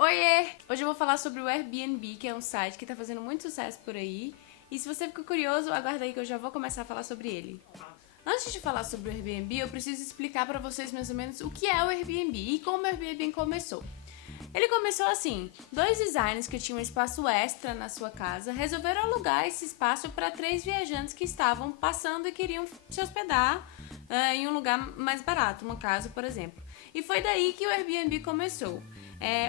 Oiê! Hoje eu vou falar sobre o Airbnb, que é um site que tá fazendo muito sucesso por aí. E se você ficou curioso, aguarda aí que eu já vou começar a falar sobre ele. Antes de falar sobre o Airbnb, eu preciso explicar pra vocês mais ou menos o que é o Airbnb e como o Airbnb começou. Ele começou assim: dois designers que tinham um espaço extra na sua casa resolveram alugar esse espaço para três viajantes que estavam passando e queriam se hospedar em um lugar mais barato, uma casa, por exemplo. E foi daí que o Airbnb começou.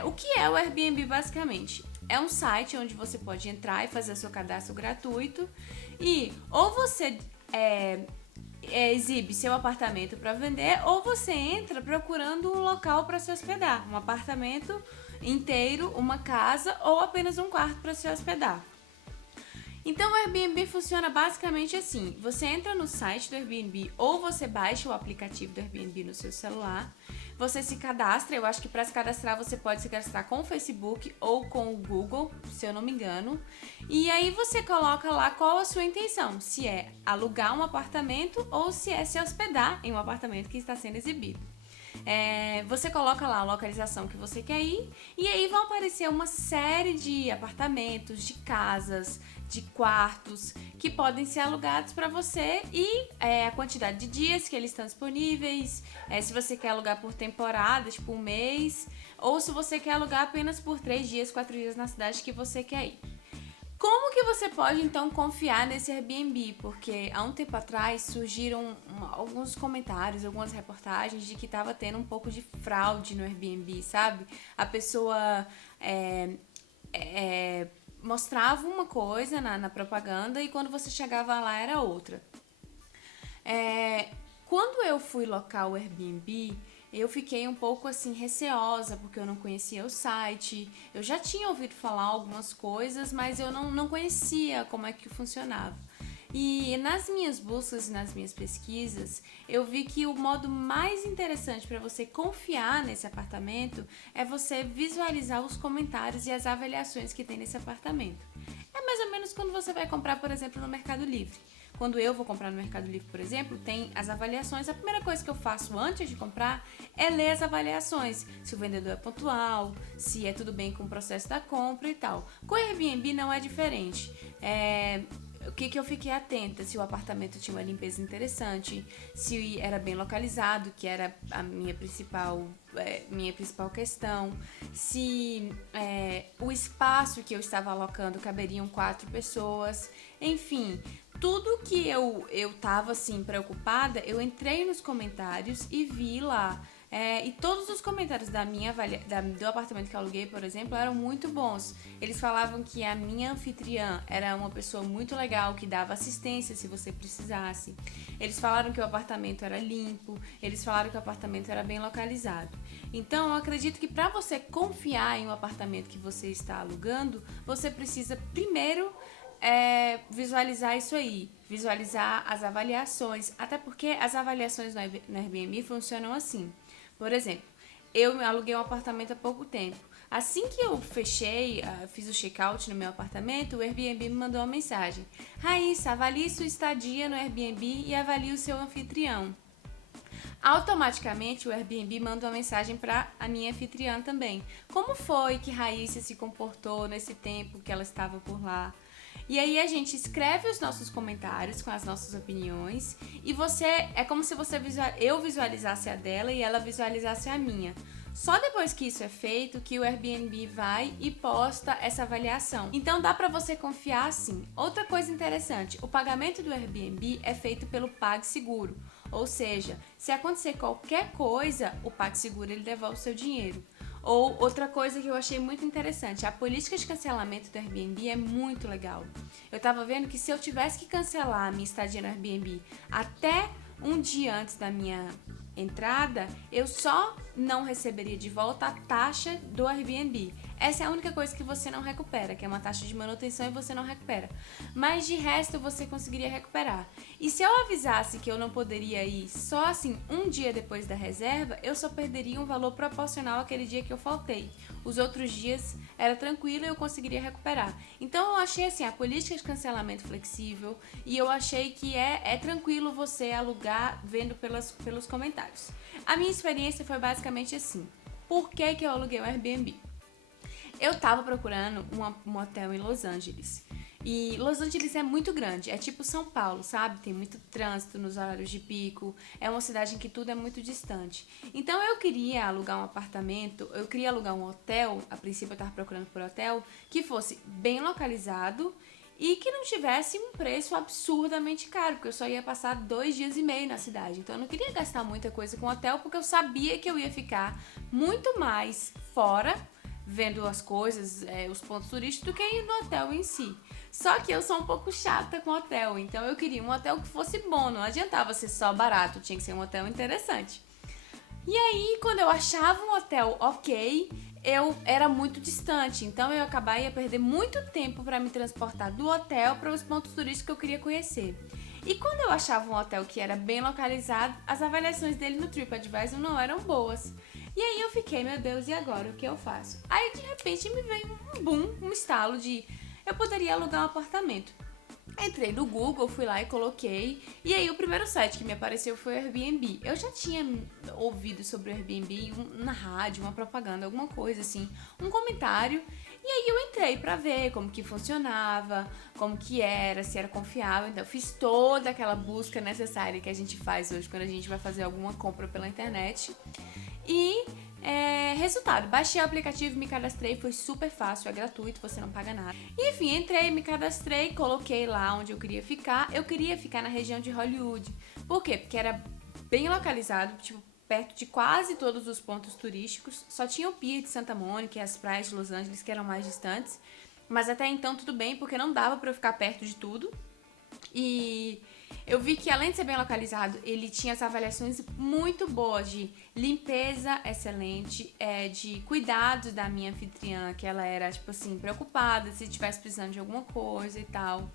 O que é o Airbnb basicamente? É um site onde você pode entrar e fazer seu cadastro gratuito e ou você exibe seu apartamento para vender ou você entra procurando um local para se hospedar, um apartamento inteiro, uma casa ou apenas um quarto para se hospedar. Então o Airbnb funciona basicamente assim: você entra no site do Airbnb ou você baixa o aplicativo do Airbnb no seu celular, você se cadastra. Eu acho que para se cadastrar você pode se cadastrar com o Facebook ou com o Google, se eu não me engano, e aí você coloca lá qual a sua intenção, se é alugar um apartamento ou se é se hospedar em um apartamento que está sendo exibido. Você coloca lá a localização que você quer ir e aí vão aparecer uma série de apartamentos, de casas, de quartos que podem ser alugados para você e a quantidade de dias que eles estão disponíveis, se você quer alugar por temporada, tipo um mês, ou se você quer alugar apenas por 3 dias, 4 dias na cidade que você quer ir. Como que você pode então confiar nesse Airbnb? Porque há um tempo atrás surgiram alguns comentários, algumas reportagens de que estava tendo um pouco de fraude no Airbnb, sabe? A pessoa mostrava uma coisa na propaganda e quando você chegava lá era outra. Quando eu fui locar o Airbnb, eu fiquei um pouco assim receosa porque eu não conhecia o site. Eu já tinha ouvido falar algumas coisas, mas eu não conhecia como é que funcionava. E nas minhas buscas e nas minhas pesquisas, eu vi que o modo mais interessante para você confiar nesse apartamento é você visualizar os comentários e as avaliações que tem nesse apartamento. É mais ou menos quando você vai comprar, por exemplo, no Mercado Livre. Quando eu vou comprar no Mercado Livre, por exemplo, tem as avaliações. A primeira coisa que eu faço antes de comprar é ler as avaliações. Se o vendedor é pontual, se é tudo bem com o processo da compra e tal. Com o Airbnb não é diferente. O que eu fiquei atenta? Se o apartamento tinha uma limpeza interessante, se era bem localizado, que era a minha principal questão, se o espaço que eu estava alocando caberiam 4 pessoas, enfim, tudo que eu tava assim preocupada, eu entrei nos comentários e vi lá. E todos os comentários do apartamento que eu aluguei, por exemplo, eram muito bons. Eles falavam que a minha anfitriã era uma pessoa muito legal, que dava assistência se você precisasse. Eles falaram que o apartamento era limpo, eles falaram que o apartamento era bem localizado. Então, eu acredito que para você confiar em um apartamento que você está alugando, você precisa primeiro visualizar isso aí, visualizar as avaliações, até porque as avaliações no Airbnb funcionam assim. Por exemplo, eu aluguei um apartamento há pouco tempo. Assim que eu fechei, fiz o check-out no meu apartamento, o Airbnb me mandou uma mensagem: Raíssa, avalie sua estadia no Airbnb e avalie o seu anfitrião. Automaticamente o Airbnb manda uma mensagem para a minha anfitriã também. Como foi que Raíssa se comportou nesse tempo que ela estava por lá? E aí a gente escreve os nossos comentários com as nossas opiniões e é como se eu visualizasse a dela e ela visualizasse a minha. Só depois que isso é feito que o Airbnb vai e posta essa avaliação. Então dá para você confiar sim. Outra coisa interessante, o pagamento do Airbnb é feito pelo PagSeguro. Ou seja, se acontecer qualquer coisa, o PagSeguro ele devolve o seu dinheiro. Ou outra coisa que eu achei muito interessante, a política de cancelamento do Airbnb é muito legal. Eu tava vendo que se eu tivesse que cancelar a minha estadia no Airbnb até um dia antes da minha entrada, eu só não receberia de volta a taxa do Airbnb. Essa é a única coisa que você não recupera, que é uma taxa de manutenção e você não recupera. Mas de resto você conseguiria recuperar. E se eu avisasse que eu não poderia ir só assim um dia depois da reserva, eu só perderia um valor proporcional àquele dia que eu faltei. Os outros dias era tranquilo e eu conseguiria recuperar. Então eu achei assim a política de cancelamento flexível e eu achei que é tranquilo você alugar vendo pelos comentários. A minha experiência foi basicamente assim. Por que eu aluguei o Airbnb? Eu tava procurando um hotel em Los Angeles. E Los Angeles é muito grande, é tipo São Paulo, sabe? Tem muito trânsito nos horários de pico, é uma cidade em que tudo é muito distante. Então eu queria alugar um apartamento, eu queria alugar um hotel, a princípio eu tava procurando por hotel, que fosse bem localizado e que não tivesse um preço absurdamente caro, porque eu só ia passar 2 dias e meio na cidade. Então eu não queria gastar muita coisa com hotel, porque eu sabia que eu ia ficar muito mais fora, vendo as coisas, os pontos turísticos, do que ir no hotel em si. Só que eu sou um pouco chata com hotel, então eu queria um hotel que fosse bom, não adiantava ser só barato, tinha que ser um hotel interessante. E aí, quando eu achava um hotel ok, eu era muito distante, então eu ia perder muito tempo para me transportar do hotel para os pontos turísticos que eu queria conhecer. E quando eu achava um hotel que era bem localizado, as avaliações dele no TripAdvisor não eram boas. E aí eu fiquei, meu Deus, e agora? O que eu faço? Aí de repente me veio um boom, um estalo de eu poderia alugar um apartamento. Entrei no Google, fui lá e coloquei. E aí o primeiro site que me apareceu foi o Airbnb. Eu já tinha ouvido sobre o Airbnb na rádio, uma propaganda, alguma coisa assim, um comentário. E aí eu entrei pra ver como que funcionava, como que era, se era confiável. Então eu fiz toda aquela busca necessária que a gente faz hoje quando a gente vai fazer alguma compra pela internet. E resultado, baixei o aplicativo, me cadastrei, foi super fácil, é gratuito, você não paga nada. E, enfim, entrei, me cadastrei, coloquei lá onde eu queria ficar. Eu queria ficar na região de Hollywood. Por quê? Porque era bem localizado, tipo, perto de quase todos os pontos turísticos. Só tinha o Pier de Santa Mônica e as praias de Los Angeles, que eram mais distantes. Mas até então tudo bem, porque não dava pra eu ficar perto de tudo. E eu vi que, além de ser bem localizado, ele tinha as avaliações muito boas de limpeza excelente, de cuidado da minha anfitriã, que ela era, tipo assim, preocupada se estivesse precisando de alguma coisa e tal.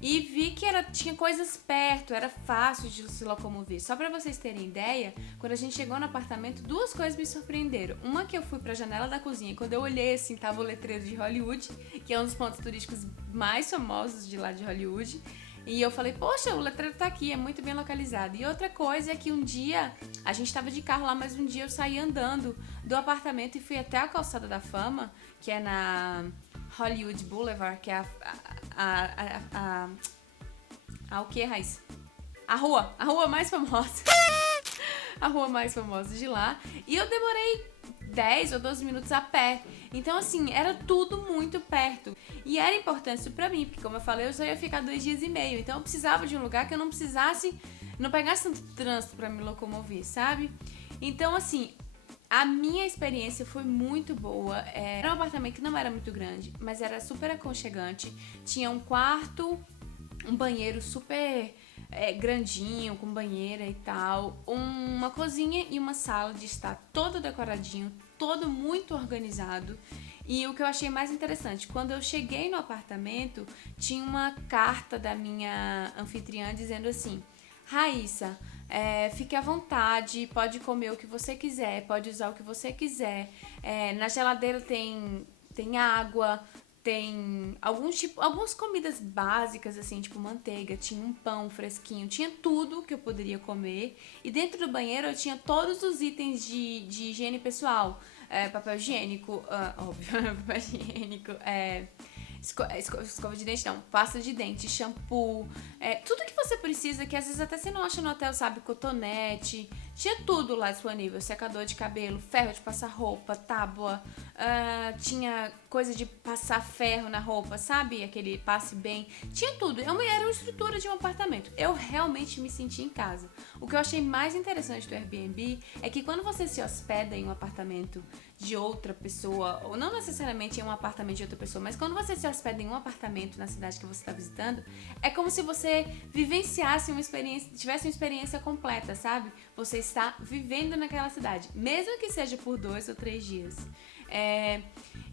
E vi que tinha coisas perto, era fácil de se locomover. Só pra vocês terem ideia, quando a gente chegou no apartamento, 2 coisas me surpreenderam. Uma, que eu fui pra janela da cozinha e quando eu olhei assim, tava o letreiro de Hollywood, que é um dos pontos turísticos mais famosos de lá de Hollywood. E eu falei, poxa, o letreiro tá aqui, é muito bem localizado. E outra coisa é que um dia, a gente tava de carro lá, mas um dia eu saí andando do apartamento e fui até a Calçada da Fama, que é na Hollywood Boulevard, que é o que, Raíssa? A rua mais famosa. A rua mais famosa de lá. E eu demorei 10 ou 12 minutos a pé. Então, assim, era tudo muito perto. E era importante isso pra mim, porque, como eu falei, eu só ia ficar 2 dias e meio. Então, eu precisava de um lugar que eu não pegasse tanto trânsito pra me locomover, sabe? Então, assim, a minha experiência foi muito boa. Era um apartamento que não era muito grande, mas era super aconchegante. Tinha um quarto, um banheiro super grandinho, com banheira e tal, uma cozinha e uma sala de estar todo decoradinho, todo muito organizado. E o que eu achei mais interessante, quando eu cheguei no apartamento, tinha uma carta da minha anfitriã dizendo assim: Raíssa, fique à vontade, pode comer o que você quiser, pode usar o que você quiser. Na geladeira tem água, tem algumas comidas básicas, assim, tipo manteiga, tinha um pão fresquinho, tinha tudo que eu poderia comer. E dentro do banheiro eu tinha todos os itens de higiene pessoal. Papel higiênico, óbvio, papel higiênico, escova de dente não, pasta de dente, shampoo, tudo que você precisa, que às vezes até você não acha no hotel, sabe, cotonete, tinha tudo lá disponível, secador de cabelo, ferro de passar roupa, tábua, tinha coisa de passar ferro na roupa, sabe, aquele passe bem, tinha tudo, era uma estrutura de um apartamento, eu realmente me senti em casa. O que eu achei mais interessante do Airbnb é que quando você se hospeda em um apartamento de outra pessoa, ou não necessariamente em um apartamento de outra pessoa, mas quando você se hospeda em um apartamento na cidade que você está visitando, é como se você vivenciasse uma experiência, tivesse uma experiência completa, sabe? Você está vivendo naquela cidade, mesmo que seja por 2 ou 3 dias.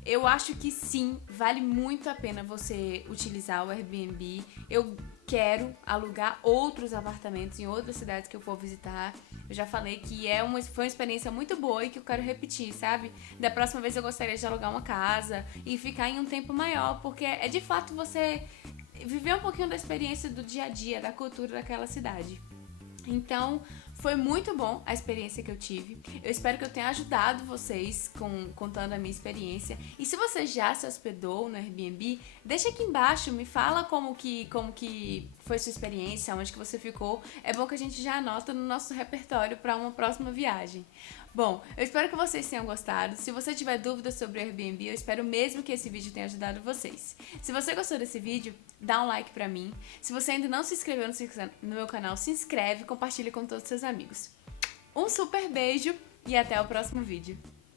Eu acho que sim, vale muito a pena você utilizar o Airbnb. Eu quero alugar outros apartamentos em outras cidades que eu for visitar. Eu já falei que foi uma experiência muito boa e que eu quero repetir, sabe? Da próxima vez eu gostaria de alugar uma casa e ficar em um tempo maior, porque é de fato você viver um pouquinho da experiência do dia a dia, da cultura daquela cidade. Então, Foi muito bom a experiência que eu tive. Eu espero que eu tenha ajudado vocês contando a minha experiência. E se você já se hospedou no Airbnb, deixa aqui embaixo, me fala como que foi sua experiência, onde que você ficou. É bom que a gente já anota no nosso repertório para uma próxima viagem. Bom, eu espero que vocês tenham gostado. Se você tiver dúvidas sobre o Airbnb, eu espero mesmo que esse vídeo tenha ajudado vocês. Se você gostou desse vídeo, dá um like pra mim. Se você ainda não se inscreveu no meu canal, se inscreve e compartilha com todos os seus amigos. Um super beijo e até o próximo vídeo.